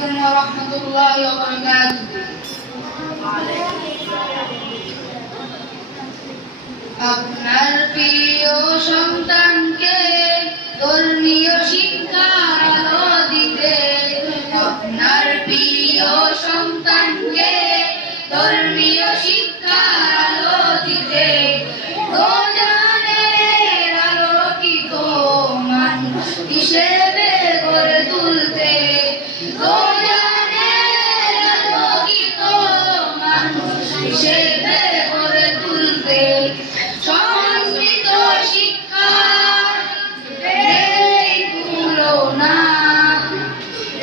আলাইকুম ওয়া রাহমাতুল্লাহি ওয়া বারাকাতুহু। আপনার প্রিয় সন্তানকে ধর্মীয় শিক্ষার আলো দিতে, আপনার প্রিয় সন্তানকে ধর্মীয় শিক্ষার আলো দিতে, রোজানের আলোকিত মানুষ হিসেবে গড়ে তুলতে, রোজানের আলোকিত মানুষ হিসেবে গড়ে তুলতে, সংস্কৃত শিক্ষার নেই তুলনা,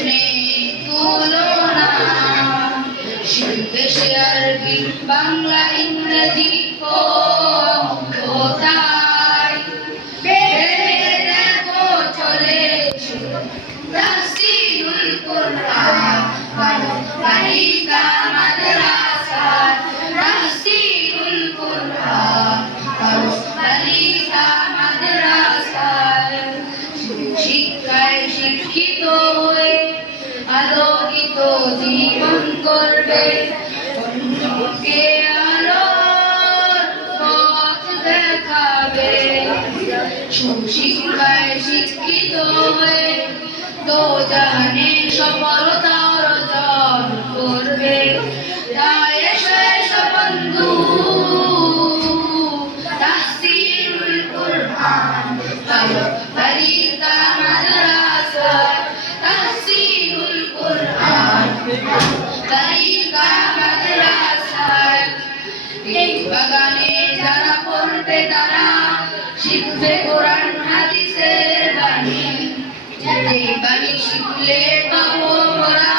নেই তুলনা। শিখবে সে আরবি, বাংলা, ইংরেজি ও তাই দেখো চলে তাফসীরুল কুরআন, বালিকা মাদ্রাসা তাফসীরুল কুরআন, বালিকা মাদ্রাসা। শিক্ষায় শিক্ষিত হয়ে আলোকিত জীবন করবে, অন্যকে আলোর পথ দেখাবে। সুশিক্ষায় শিক্ষিত হয়ে দোজাহানে সফলতা অর্জন করবে। তাই এসো বন্ধু, তাফসীরুল কুরআন, বালিকা মাদ্রাসা তাফসীরুল কুরআন, বালিকা মাদ্রাসা। এই বাগানে যারা পড়বে তারা শিখবে কোরআন হাদিসের বাণী, যে বাণী শিখলে পাবো মোরা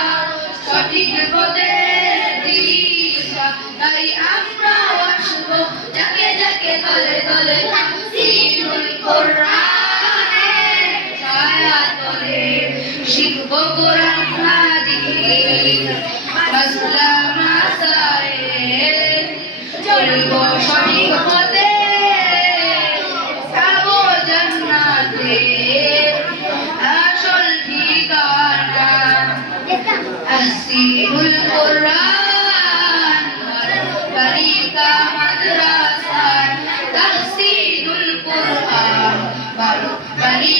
সঠিক পথের দিশা। তাই আমরাও আসবো যাকে যাকে দলে দলে তাফসীরুল কুরআনের ছায়াতলে, শিখবো কোরআন হাদিস মাসলা মাসায়েল, চলবো সঠিক পথে যাবো জান্নাতে, আসল ঠিকানা তাফসীরুল কুরআন, বালিকা মাদ্রাসা তাফসীরুল কুরআন, বালিকা